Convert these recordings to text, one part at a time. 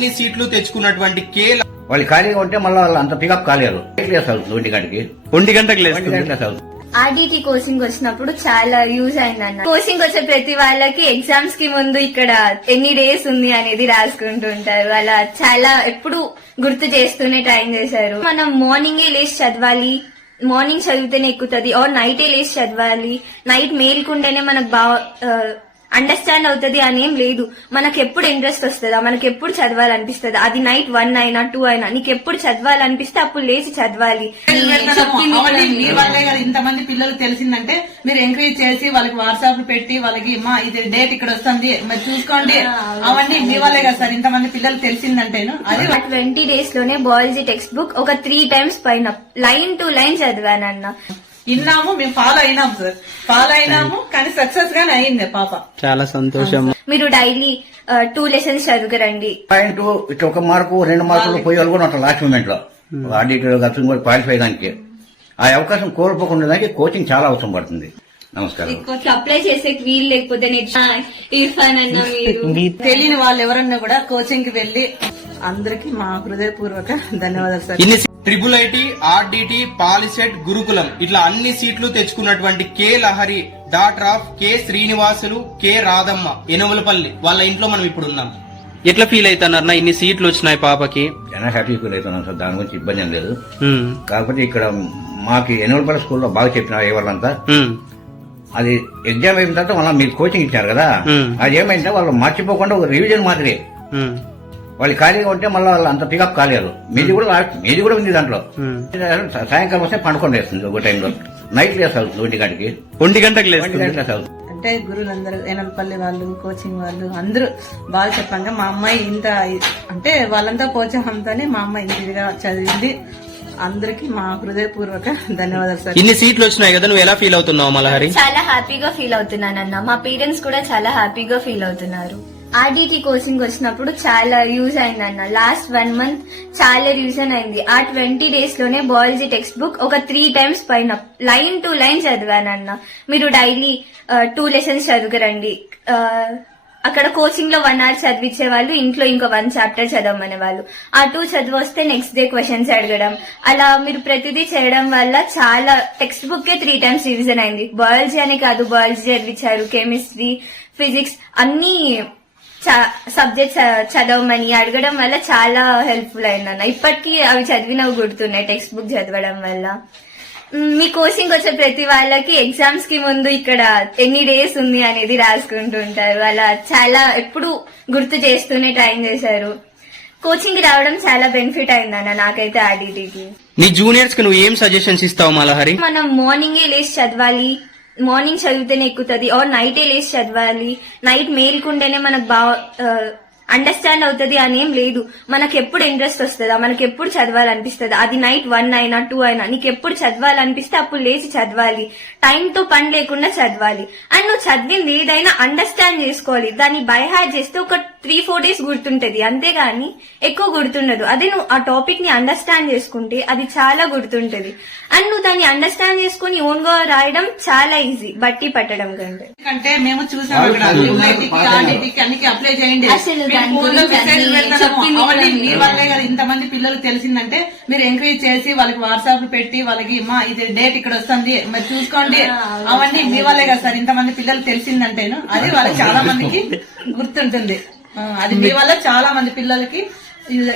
అన్ని సీట్లు తెచ్చుకున్నటువంటి కే వాళ్ళు ఖాళీగా ఉంటే మళ్ళీ వాళ్ళు అంత పికప్ కాలేరు. లేస్తారు 1 గంటకి లేస్తారు. ఆర్డిటి కోచింగ్ వచ్చినప్పుడు చాలా యూజ్ అయిందన్న. కోచింగ్ వచ్చే ప్రతి వాళ్ళకి ఎగ్జామ్స్ కి ముందు ఇక్కడ ఎన్ని డేస్ ఉంది అనేది రాసుకుంటుంటారు. అలా చాలా ఎప్పుడు గుర్తు చేస్తూనే ట్రై చేశారు. మనం మార్నింగే లేచి చదవాలి, మార్నింగ్ చదివితేనే ఎక్కుతుంది, ఆర్ నైటే లేచి చదవాలి, నైట్ మేల్కుంటేనే మనకు బాగా అండర్స్టాండ్ అవుతుంది అనేం లేదు. మనకు ఎప్పుడు ఇంట్రెస్ట్ వస్తుందా, మనకి ఎప్పుడు చదవాలనిపిస్తుంది, అది నైట్ 1 అయినా 2 అయినా నీకు ఎప్పుడు చదవాలనిపిస్తే అప్పుడు లేచి చదవాలి. మీ వాళ్ళే కదా ఇంతమంది పిల్లలు తెలిసిందంటే మీరు ఎంకరేజ్ చేసి వాళ్ళకి వాట్సాప్ పెట్టి వాళ్ళకి మా ఇది డేట్ ఇక్కడ వస్తుంది మరి చూసుకోండి, అవన్నీ మీ వాళ్ళే కదా సార్ ఇంతమంది పిల్లలు తెలిసిందంటేను. అది 20 days లోనే బయాలజీ టెక్స్ట్ బుక్ ఒక 3 times పైన లైన్ టు లైన్ చదివానన్న. విన్నాము, మేము ఫాలో అయినాము సార్, ఫాలో అయినాము, కానీ సక్సెస్ గానే అయింది పాప. చాలా సంతోషం. మీరు డైలీ 2 lessons చదువుకురండి. పాయింట్ ఇట్లా 1 మార్కు 2 మార్కులు పోయేవాళ్ళు కూడా ఉంటారు లాస్ట్ మూమెంట్ లో ఆడిటర్ కూడా క్వాలిఫై దానికి. ఆ అవకాశం కోల్పోకుండా దానికి కోచింగ్ చాలా అవసరం పడుతుంది. నమస్కారం. అప్లై చేసే వీలు లేకపోతే ఇర్ఫాన్ అన్న మీరు తెలియని వాళ్ళు ఎవరన్నా కూడా కోచింగ్ కి వెళ్లి అందరికి మా హృదయపూర్వక ధన్యవాదాలు sir. Triple IT, RDT, Polycet, Gurukulam ఇట్లా అన్ని సీట్లు తెచ్చుకున్నటువంటి K Lahari, daughter of K Srinivasulu, K Radhamma, Enumalapalli వాళ్ళ ఇంట్లో మనం ఇప్పుడు ఉన్నాం. ఎట్లా ఫీల్ అవుతున్నారు? ఇన్ని సీట్లు వచ్చినాయి పాపకి. చాలా హ్యాపీ ఫీల్ అవుతున్నాం సార్, దాని గురించి ఇబ్బంది ఏం లేదు. కాకపోతే ఇక్కడ మాకు ఎనుమలపల్లి స్కూల్లో బాగా చెప్పినారు ఎవరంతా. అది ఎగ్జామ్ అయిన తర్వాత మళ్ళీ మీరు కోచింగ్ ఇచ్చారు కదా, అది ఏమైందంటే వాళ్ళు మర్చిపోకుండా ఒక రివిజన్ మాదిరి వాళ్ళు ఖాళీగా ఉంటే మళ్ళీ వాళ్ళు అంత పికప్ కాలేరు. మీది కూడా ఉంది దాంట్లో. సాయంకాలం వస్తే పండుకొని వేస్తుంది ఒక టైంలో, నైట్ లేస్తారు 1 గంటకి లేస్తారు. అంటే గురువులందరూ ఏనలపల్లి వాళ్ళు, కోచింగ్ వాళ్ళు అందరూ బాగా చెప్పంగా మా అమ్మాయి ఇంత అంటే వాళ్ళంతా ప్రోత్సాహంతోనే మా అమ్మాయి ఇంటిగా చదివింది. అందరికి మా హృదయపూర్వక ధన్యవాదాలు సార్. ఇన్ని సీట్లు వచ్చినాయి కదా, నువ్వు ఎలా ఫీల్ అవుతున్నావు మలహరి? చాలా హ్యాపీగా ఫీల్ అవుతున్నానన్న. మా పేరెంట్స్ కూడా చాలా హ్యాపీగా ఫీల్ అవుతున్నారు. ఆర్డిటి కోచింగ్ వచ్చినప్పుడు చాలా యూజ్ అయిందన్న. లాస్ట్ 1 month చాలా రివిజన్ అయింది. ఆ 20 days లోనే బయాలజీ టెక్స్ట్ బుక్ ఒక 3 times పైన లైన్ టు లైన్ చదివానన్న. మీరు డైలీ 2 lessons చదువుకురండి. అక్కడ కోచింగ్ లో 1 hour చదివించే వాళ్ళు, ఇంట్లో ఇంకో 1 chapter చదవమనే వాళ్ళు. ఆ 2 చదివి వస్తే నెక్స్ట్ డే క్వశ్చన్స్ అడగడం, అలా మీరు ప్రతిదీ చేయడం వల్ల చాలా టెక్స్ట్ బుక్ 3 times రివిజన్ అయింది. బయాలజీ అనే కాదు, బయాలజీ చదివించారు, కెమిస్ట్రీ, ఫిజిక్స్ అన్ని సబ్జెక్ట్స్ చదవమని అడగడం వల్ల చాలా హెల్ప్ఫుల్ అయిందన్న. ఇప్పటికీ అవి చదివినవి గుర్తున్నాయి టెక్స్ట్ బుక్ చదవడం వల్ల. మీ కోచింగ్ వచ్చే ప్రతి వాళ్ళకి ఎగ్జామ్స్ కి ముందు ఇక్కడ ఎన్ని డేస్ ఉంది అనేది రాసుకుంటుంటారు. అలా చాలా ఎప్పుడు గుర్తు చేస్తూనే ట్రై చేశారు. కోచింగ్ రావడం చాలా బెనిఫిట్ అయిందన్న నాకైతే ఆర్డిటికి. నీ జూనియర్స్ కి నువ్వు ఏం సజెషన్స్ ఇస్తావు మలహరి? మనం మార్నింగే లేచి చదవాలి, మార్నింగ్ చదివితేనే ఎక్కుతుంది, ఆర్ నైటే లేచి చదవాలి, నైట్ మేల్కుంటేనే మనకు బాగా అండర్స్టాండ్ అవుతుంది అనేం లేదు. మనకు ఎప్పుడు ఇంట్రెస్ట్ వస్తుందా, మనకి ఎప్పుడు చదవాలనిపిస్తుంది, అది నైట్ 1 అయినా 2 అయినా నీకు ఎప్పుడు చదవాలనిపిస్తే అప్పుడు లేచి చదవాలి, టైం తో పని లేకుండా చదవాలి. అండ్ నువ్వు చదివింది ఏదైనా అండర్స్టాండ్ చేసుకోవాలి. దాన్ని బై హార్ట్ చేస్తే ఒక 3-4 days గుర్తుంటది, అంతేగాని ఎక్కువ గుర్తుండదు. అదే నువ్వు ఆ టాపిక్ ని అండర్స్టాండ్ చేసుకుంటే అది చాలా గుర్తుంటది. అండ్ నువ్వు దాన్ని అండర్స్టాండ్ చేసుకుని ఓన్ గా రాయడం చాలా ఈజీ బట్టి పట్టడం కంటే. అంటే మేము చూసాం అప్లై చేయండి, మీ వాళ్ళే కదా ఇంతమంది పిల్లలు తెలిసిందంటే మీరు ఎంకరేజ్ చేసి వాళ్ళకి వాట్సాప్ పెట్టి వాళ్ళకి మా ఇది డేట్ ఇక్కడ వస్తుంది మరి చూసుకోండి, అవన్నీ మీ వాళ్ళే కదా సార్ ఇంతమంది పిల్లలు తెలిసిందంటేను. అది వాళ్ళకి చాలా మందికి గుర్తుంటుంది. అది మీ వల్ల చాలా మంది పిల్లలకి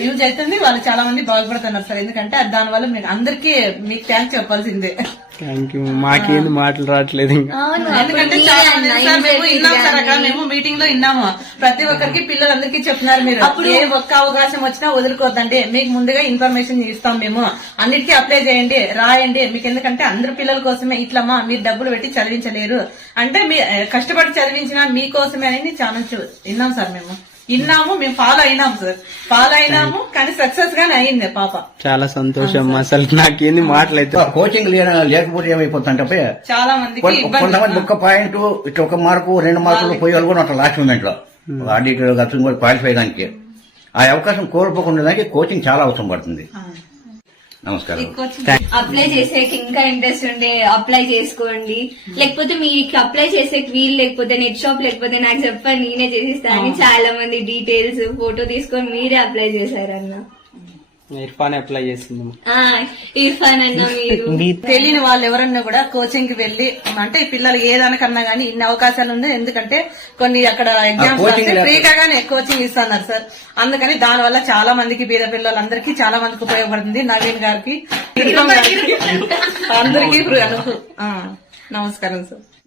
యూజ్ అవుతుంది, వాళ్ళు చాలా మంది బాగుపడుతున్నారు సార్. ఎందుకంటే దాని వల్ల మీకు అందరికీ మీకు థ్యాంక్స్ చెప్పాల్సిందే. Thank you. మాకేంది మాటలు రావట్లేదు. ఎందుకంటే చాలా మంది సార్ మేము విన్నాం సార్, అక్కడ మేము మీటింగ్ లో విన్నాము. ప్రతి ఒక్కరికి పిల్లలందరికీ చెప్తున్నారు మీరు అప్పుడు ఏ ఒక్క అవకాశం వచ్చినా వదులుకోవద్దండి, మీకు ముందుగా ఇన్ఫర్మేషన్ ఇస్తాం, మేము అన్నిటికీ అప్లై చేయండి, రాయండి. మీకు ఎందుకంటే అందరి పిల్లల కోసమే ఇట్లమ్మా మీరు డబ్బులు పెట్టి చదివించలేరు అంటే మీ కష్టపడి చదివించిన మీకోసమే అని చాలా విన్నాం సార్. మేము విన్నాము, మేము ఫాలో అయినాము సార్, ఫాలో అయినాము, కానీ సక్సెస్ గానే అయింది పాప. చాలా సంతోషం. అసలు నాకేంది మాటలైతే. కోచింగ్ లేకపోతే ఏమైపోతుందంటే చాలా మందికి కొంతమంది 1 పాయింట్ ఇట్లా 1 మార్కు 2 మార్కులు పోయేవాళ్ళు కూడా ఉంటారు లాస్ట్ మూమెంట్ లో ఆడిటర్ కూడా క్వాలిఫై దానికి. ఆ అవకాశం కోల్పోకుండా దానికి కోచింగ్ చాలా అవసరం పడుతుంది. నమస్కారం. అప్లై చేసేకి ఇంకా ఇంట్రెస్ట్ ఉంటే అప్లై చేసుకోండి, లేకపోతే మీకు అప్లై చేసేకి వీలు లేకపోతే నెట్ షాప్ లేకపోతే నాకు చెప్పండి, నేనే చేసిస్తా అని చాలా మంది డీటెయిల్స్ ఫోటో తీసుకొని మీరే అప్లై చేశారన్న. ఇర్ఫాన్ అప్లై చేసింది. ఇర్ఫాన్ అన్న మీరు తెలియని వాళ్ళు ఎవరన్నా కూడా కోచింగ్ కి వెళ్లి అంటే ఈ పిల్లలు ఏదానికన్నా గానీ ఇన్ని అవకాశాలు ఉన్నాయి. ఎందుకంటే కొన్ని అక్కడ ఎగ్జామ్స్ ఫ్రీగానే కోచింగ్ ఇస్తున్నారు సార్. అందుకని దాని వల్ల చాలా మందికి పేద పిల్లలందరికీ చాలా మందికి ఉపయోగపడుతుంది. నవీన్ గారికి అందరికీ నమస్కారం సార్.